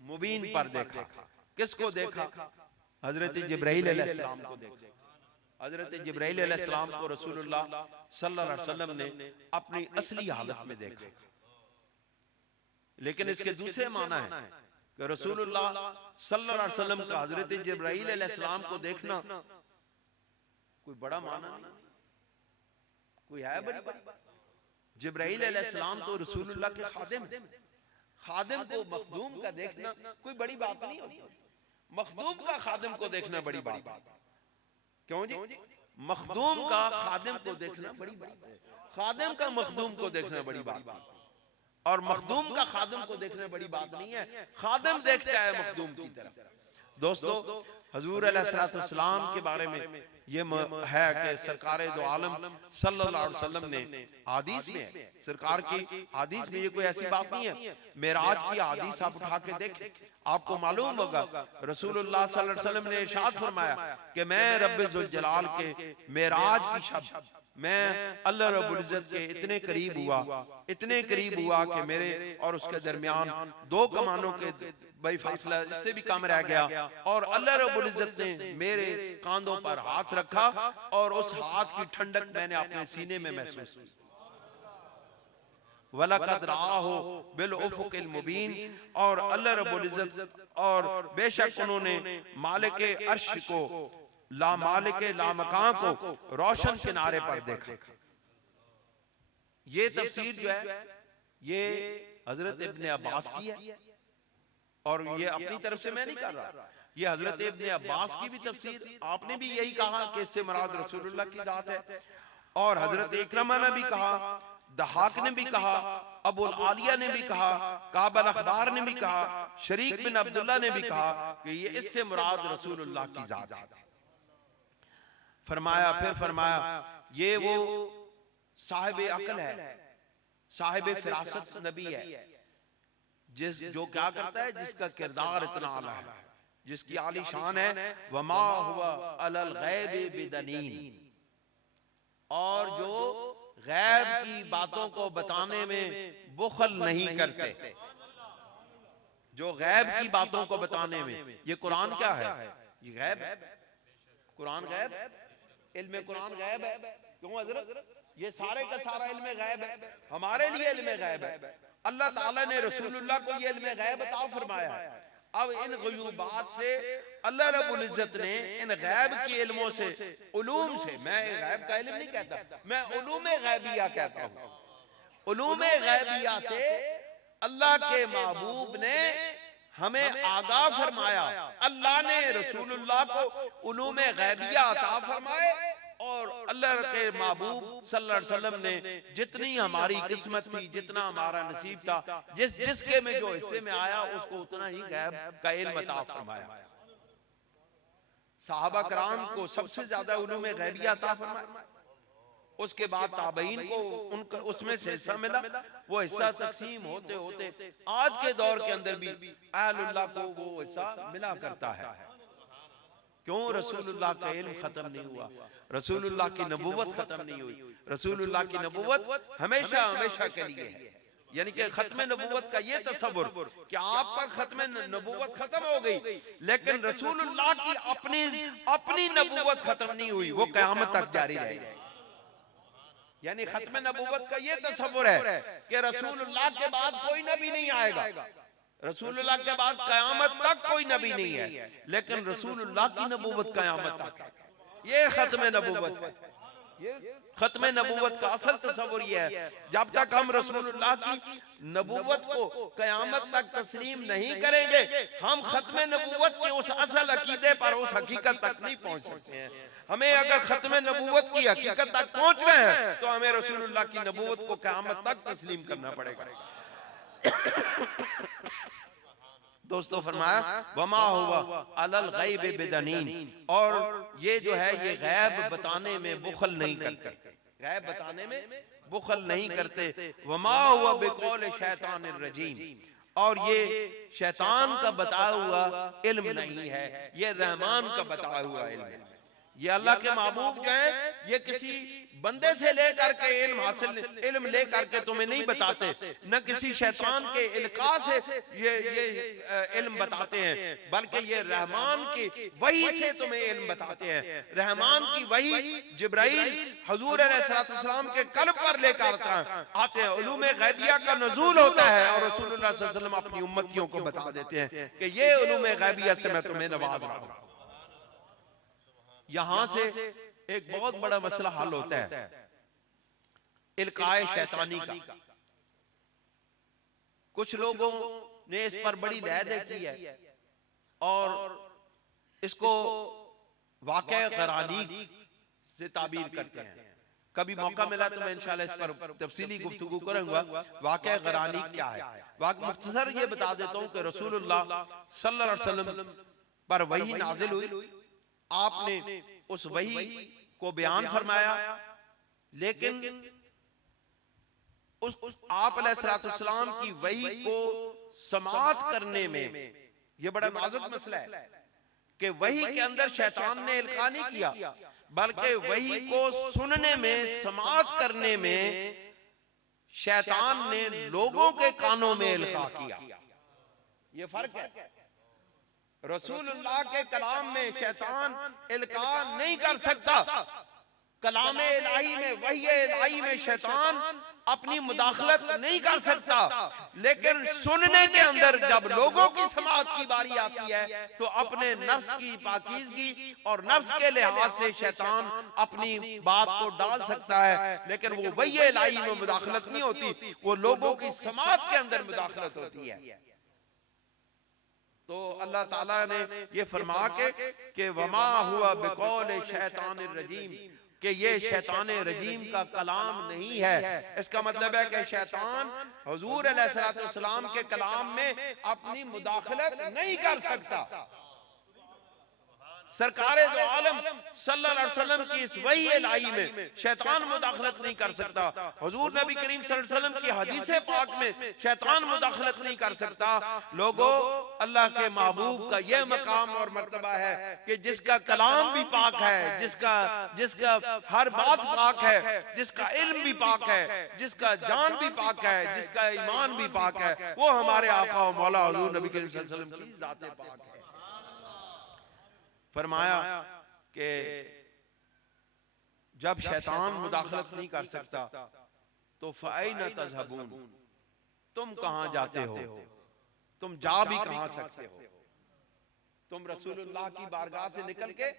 मुबीन पर देखा। किसको देखा? हजरत जिब्राइल अलैहिस्सलाम को देखा। हजरत जिब्राइल अलैहिस्सलाम को रसूलुल्लाह सल्लल्लाहु अलैहि वसल्लम ने अपनी असली हालत में देखा। लेकिन इसके दूसरे माना है कि रसूलुल्लाह सल्लल्लाहु अलैहि वसल्लम का हजरत जिब्राइल अलैहिस्सलाम को देखना कोई बड़ा माना नहीं, कोई है बड़ी बात। जिब्राइल अलैहिस्सलाम तो रसूलुल्लाह के खादिम को मखदूम का देखना कोई बड़ी बात नहीं होती। मखदूम का खादिम को देखना बड़ी बात है। क्यों जी? मखदूम का खादिम को देखना बड़ी बात है, खादिम का मखदूम को देखना बड़ी बात है, और मखदूम का खादिम को देखना बड़ी बात नहीं है, खादिम देखता है मखदूम की तरफ। दोस्तों, हुजूर अलैहिस्सलाम के बारे में ये है कि सरकार दो आलम सल्लल्लाहु अलैहि वसल्लम ने हदीस में, सरकार की हदीस में ये कोई ऐसी बात नहीं है, मेराज की हदीस आप उठा के देखें, आपको मालूम होगा रसूलुल्लाह सल्लल्लाहु अलैहि वसल्लम ने इरशाद फरमाया कि मैं रब्बे ज़ुल जलाल के मेराज की शब मैं अल्लाह रब्बुल इज्जत के इतने करीब हुआ कि मेरे और उसके दरमियान दो कमानों के भाई फासला इससे भी कम रह गया, और अल्लाह रब्बुल इज्जत ने मेरे कांधों पर हाथ रखा और उस हाथ की ठंडक मैंने अपने सीने में महसूस की। वलक़द राअहु बिल उफ़ुक़िल मुबीन, और अल्लाह रब्बुल इज्जत और बेशक उन्होंने मालिक अर्श को मालिक लामकां को रोशन किनारे पर देखा। ये तफसीर जो है ये हजरत इब्ने अब्बास की है, और ये अपनी तरफ से मैं नहीं कर रहा, ये हजरत इब्ने अब्बास की भी तफसीर, आपने भी यही कहा कि इससे मुराद रसूलुल्लाह की जात है, और हजरत इकरमा ने भी कहा, दहाक ने भी कहा, अबुल आलिया ने भी कहा, काबल अखबार ने भी कहा, शरीक बिन अब्दुल्ला ने भी कहा कि ये इससे मुराद रसूलुल्लाह की जात है। फरमाया ये वो साहिब अक्ल है, साहिब फिरासत नबी है, जो क्या करता है, जिसका किरदार इतना आला है, जिसकी आली शान है, वमा हुवा अलल गैब बिदनीन, और जो गैब की बातों को बताने में बुखल नहीं करते, जो गैब की बातों को बताने में, ये कुरान क्या है, ये गैब है, कुरान गैब, इल्म कुरान गैब है। क्यों हजरत? ये सारे का सारा इल्म गैब है, हमारे लिए इल्म गैब है। अल्लाह ताला ने रसूलुल्लाह को ये इल्म गैब अता फरमाया है। अब इन ग़ुयूबात से अल्लाह रब्बुल इज्जत ने इन गैब के इल्मों से, उलूम से, मैं गैब का इल्म नहीं कहता, मैं उलूम गैबिया कहता हूँ, उलूम गैबिया से अल्लाह के महबूब ने हमें आगाह फरमाया। अल्लाह ने रसूलुल्लाह को उलूम गैबिया अता फरमाए, और अल्लाह के महबूब सल्लल्लाहु अलैहि वसल्लम ने जितनी हमारी किस्मत थी, जितना हमारा नसीब था, जिसके में जो हिस्से में आया, उसको उतना ही गैब का इल्म अता फरमाया। सहाबा कराम को सबसे ज्यादा उलूम गैबिया अता फरमाया, उसके बाद ताबईन को उनका उसमें से हिस्सा मिला। वो हिस्सा तकसीम होते होते आज के दौर के अंदर भी अहलुल्लाह को वो हिस्सा मिला करता है। क्यों? रसूलुल्लाह का इल्म खत्म नहीं हुआ, रसूलुल्लाह की नबूवत खत्म नहीं हुई, रसूलुल्लाह की नबूवत हमेशा हमेशा के लिए है। यानी कि खत्म नबूवत का ये तसव्वुर कि आप पर खत्म नबूवत खत्म हो गई, लेकिन रसूलुल्लाह की अपनी नबूवत खत्म नहीं हुई, वो क़यामत तक जारी रहेगी। यानी खत्म नबूवत का ये तसव्वुर है कि रसूलुल्लाह के बाद कोई नबी नहीं आएगा, रसूलुल्लाह के बाद क़यामत तक कोई नबी नहीं है, लेकिन रसूलुल्लाह की नबूवत क़यामत तक है। ये खत्म नबूवत है। ये खत्म नबूवत का असल तस्वुर ये है, जब तक हम रसूलुल्लाह की नबूवत को क़यामत तक तस्लीम नहीं करेंगे, हम खत्म नबूवत के उस असल अकीदे पर, उस हकीकत तक नहीं पहुंच सकते हैं। हमें अगर खत्म नबूवत की हकीकत तक पहुंच रहे हैं, तो हमें रसूलुल्लाह की नबूवत को क़यामत तक तस्लीम करना पड़ेगा। दोस्तों फरमाया वमा हुवा अलल गैब बिदनीन, और ये जो है ये गैब बताने में बुखल नहीं करते, गैब बताने में बुखल नहीं करते। वमा हुवा बिकौल शैतानिर रजीम, और ये शैतान का बताया हुआ इल्म नहीं है, ये रहमान का बताया हुआ इल्म है। ये अल्लाह के महबूब जो है, ये किसी बंदे से लेकर के इल्म लेकर के तुम्हें नहीं बताते, न किसी शैतान के इल्का से ये इल्म बताते हैं, बल्कि ये रहमान की वही से तुम्हें इल्म बताते हैं। रहमान की वही जिब्राइल हुजूर अलैहिस्सलाम के कल्ब पर लेकर आते हैं, उलूम गैबिया का नुज़ूल होता है, और रसूलुल्लाह सल्लल्लाहु अलैहि वसल्लम अपनी उम्मतियों को बता देते हैं कि ये उलूम गैबिया से मैं तुम्हें नवाज रहा हूं। यहां से एक बहुत बड़ा मसला हल होता है इल्काए शैतानी का। कुछ लोगों ने इस पर बड़ी लहदे की है और इसको वाक़या ग़रानीक से ताबीर करते हैं। कभी मौका मिला तो मैं इंशाल्लाह इस पर तफसीली गुफ्तगू करूंगा। वाक़या ग़रानीक क्या है? मुख्तसर ये बता देता हूं कि रसूलुल्लाह सल्लल्लाहु अलैहि वसल्लम पर वही नाजिल हुई, आपने उस वही को बयान फरमाया, लेकिन उस आप अलैहिस्सलाम की वही को समाअत करने में यह बड़ा नाजुक मसला है कि वही के अंदर शैतान ने इल्का नहीं किया, बल्कि वही को सुनने में, समाअत करने में शैतान ने लोगों के कानों में इल्का किया। यह फर्क है। रसूलुल्लाह के कलाम में शैतान इल्का नहीं कर सकता, कलाम इलाही में, वही इलाही में शैतान अपनी मुदाखलत नहीं कर सकता, लेकिन सुनने के अंदर जब लोगों की समाअत की बारी आती है तो अपने नफ्स की पाकीज़गी और नफ्स के लिहाज से शैतान अपनी बात को डाल सकता है, लेकिन वो वही इलाही में मुदाखलत नहीं होती, वो लोगों की समाअत के अंदर मुदाखलत होती है। तो अल्लाह ताला ने ये फरमा के वमा हुआ बिकौल शैतानिर रजीम, कि ये शैतान रजीम का कलाम नहीं है। इसका मतलब है कि शैतान हुजूर अलैहिस्सलाम के कलाम में अपनी मुदाखलत नहीं कर सकता। सरकारे दो आलम सल्लल्लाहु अलैहि वसल्लम की इस वही इलाही में शैतान मुदाखलत नहीं कर सकता। हुजूर नबी करीम सल्लल्लाहु अलैहि वसल्लम की हदीसे पाक में शैतान मुदाखलत नहीं कर सकता। लोगों, अल्लाह के महबूब का यह मकाम और मर्तबा है कि जिसका कलाम भी पाक है, जिसका हर बात पाक है, जिसका इल्म भी पाक है, जिसका जान भी पाक है, जिसका ईमान भी पाक है, वो हमारे आका और मौला हुजूर नबी करीम सल्लल्लाहु अलैहि वसल्लम की जाते पाक है। फरमाया कि जब शैतान मुदाखलत नहीं कर सकता तो फ़अैन तज़हबून, तुम कहां जाते हो, तुम जा भी कहां सकते हो, तुम रसूलुल्लाह की बारगाह से निकल के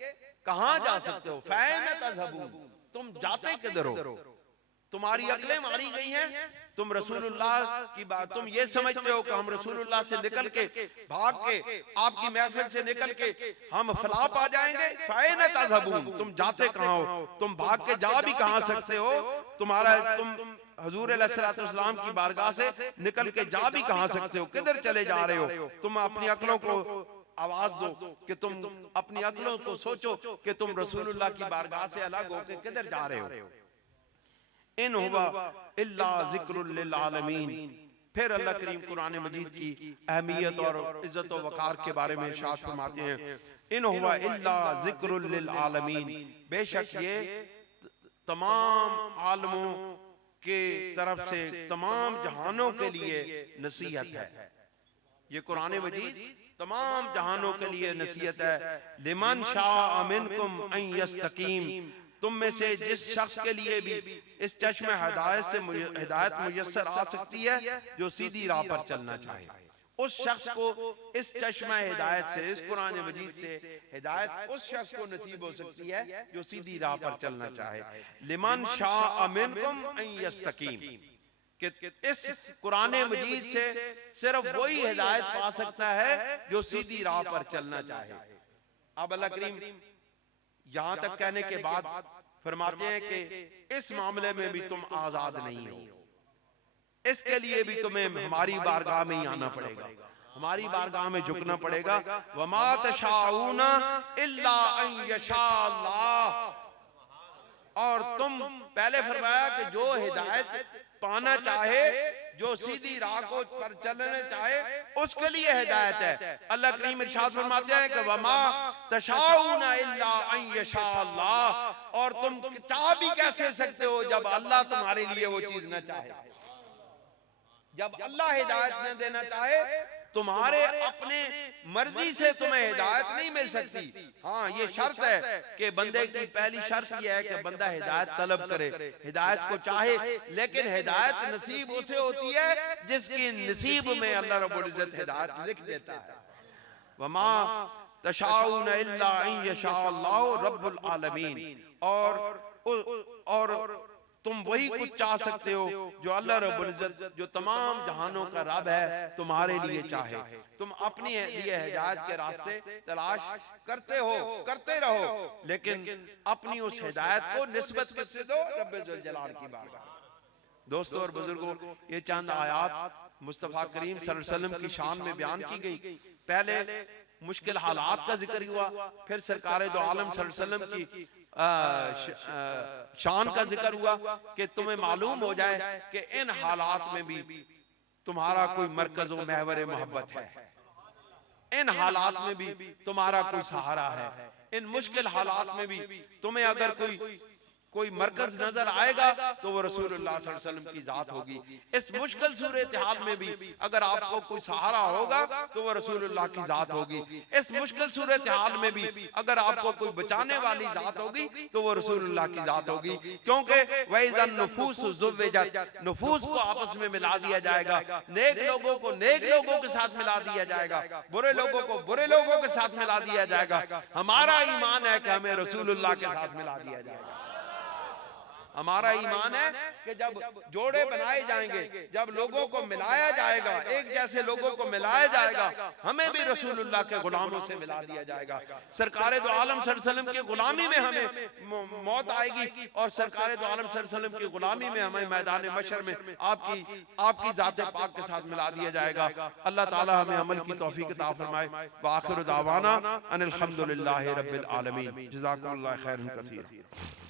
कहां जा सकते हो। फ़अैन तज़हबून, तुम जाते किधर हो, तुम्हारी अक्लें मारी गई हैं, तुम रसूलुल्लाह की बात, तुम ये समझते हो कि हम रसूलुल्लाह से निकल के भाग के आपकी महफिल से निकल के हम फलाह पा जाएंगे। फ़अैन तज़हबून, तुम जाते कहां हो, तुम भाग के जा भी कहां सकते हो, तुम हुजूर अलैहिस्सलातु वस्सलाम की बारगाह से निकल के जा भी कहां सकते हो, किधर चले जा रहे हो। तुम अपनी अक्लों को आवाज दो कि तुम अपनी अक्लों को सोचो कि तुम रसूलुल्लाह की बारगाह से अलग होकर किधर जा रहे हो। इन हुवा इल्ला ज़िक्रुल लिल आलमीन। फिर अल्लाह करीम कुरान मजीद की अहमियत और इज्जत और वकार के बारे में इरशाद फरमाते हैं, इन हुवा इल्ला ज़िक्रुल लिल आलमीन, बेशक ये तमाम आलमों के तरफ से तमाम जहानों के लिए नसीहत है। ये कुरान मजीद तमाम जहानों के लिए नसीहत है। लिमन शाअ मिनकुम अन यस्तकीम, तुम में से जिस शख्स के लिए भी इस चश्मे हिदायत से हिदायत मुयस्सर आ सकती है, जो सीधी राह पर चलना चाहे, उस शख्स को इस चश्मा हिदायत से, इस कुरान मजीद से हिदायत उस शख्स को नसीब हो सकती है जो सीधी राह पर चलना चाहे। लिमन शाअ मिनकुम अन यस्तकीम, कि इस कुरान मजीद से सिर्फ वही हिदायत पा सकता है जो सीधी राह पर चलना चाहे। अब अल्लाह करीम यहां तक कहने के बाद फरमाते हैं कि इस मामले में भी तुम आजाद नहीं हो, इसके लिए भी तुम्हें हमारी बारगाह में ही आना पड़ेगा, हमारी बारगाह में झुकना पड़ेगा। वमा तशाऊना इल्ला अन यशा अल्लाह, और तुम पहले फरमाया कि जो हिदायत पाना चाहे, जो सीधी राह को पर चलना चाहे, उसके लिए हिदायत है। अल्लाह करीम इरशाद फरमाते हैं कि वमा तशाऊना इल्ला अन यशा अल्लाह, और तुम चाह भी कैसे सकते हो जब अल्लाह तुम्हारे लिए वो चीज न चाहे। जब अल्लाह हिदायत न देना चाहे, तुम्हारे अपने मर्जी से तुम्हें हिदायत नहीं मिल सकती। हाँ, ये शर्त है कि बंदे की पहली शर्त यह है कि बंदा हिदायत तलब करे, हिदायत को चाहे, लेकिन हिदायत नसीब उसे होती है जिसकी नसीब में अल्लाह रब्बुल इज्जत हिदायत लिख देता है। वमा तशाऊन इल्ला अन यशा अल्लाह रब्बुल आलमीन, और तुम वही कुछ चाह सकते हो जो अल्लाह रब्बुल इज्जत, जो तमाम जहानों का रब है, तुम्हारे लिए चाहे। तुम अपनी लिए हिदायत के रास्ते तलाश करते हो, करते रहो, लेकिन अपनी उस हिदायत को निस्बत किससे दो? रब्बे जुल जलाल की बारगाह। दोस्तों और बुजुर्गों, ये चंद आयात मुस्तफा करीम सल्लल्लाहु अलैहि वसल्लम की शान में बयान की गई। पहले मुश्किल हालात का जिक्र हुआ, फिर सरकारे दो आलम सल्लल्लाहु अलैहि वसल्लम की शान का जिक्र हुआ कि तुम्हें मालूम हो जाए कि इन हालात में भी तुम्हारा कोई मरकज व महवर मोहब्बत है, इन हालात में भी तुम्हारा कोई सहारा है, इन मुश्किल हालात में भी तुम्हें अगर कोई मरकज नजर आएगा तो वो रसूलुल्लाह सल्लल्लाहु अलैहि वसल्लम की जात होगी। इस मुश्किल सूरत हाल में भी अगर आपको कोई सहारा होगा तो वो रसूलुल्लाह की जात होगी। इस मुश्किल सूरत हाल में भी अगर आपको कोई बचाने वाली जात होगी तो वो रसूलुल्लाह की जात होगी, क्योंकि वैज़न नुफूस ज़ुव्विजत, नुफूस को आपस में मिला दिया जाएगा, नेक लोगों को नेक लोगों के साथ मिला दिया जाएगा, बुरे लोगों को बुरे लोगों के साथ मिला दिया जाएगा। हमारा ईमान है कि हमें रसूलुल्लाह के साथ मिला दिया जाएगा। हमारा ईमान है कि जब जोड़े बनाए जाएंगे, जब लोगों को मिलाया जाएगा, एक जैसे लोगों को मिलाया जाएगा, हमें भी रसूलुल्लाह के गुलामों से मिला दिया जाएगा। सरकारे दो आलम सल्लल्लाहु अलैहि वसल्लम की गुलामी में हमें मौत आएगी और सरकारे दो आलम सल्लल्लाहु अलैहि वसल्लम की गुलामी में हमें मैदान मशर में आपकी जात पाक के साथ मिला दिया जाएगा। अल्लाह ताला हमें अमल की तौफीक अता फरमाए। व आखिरु दावाना अनिल हम्दुलिल्लाहि रब्बिल आलमीन। जज़ाकुमुल्लाह खैरन कसीरा।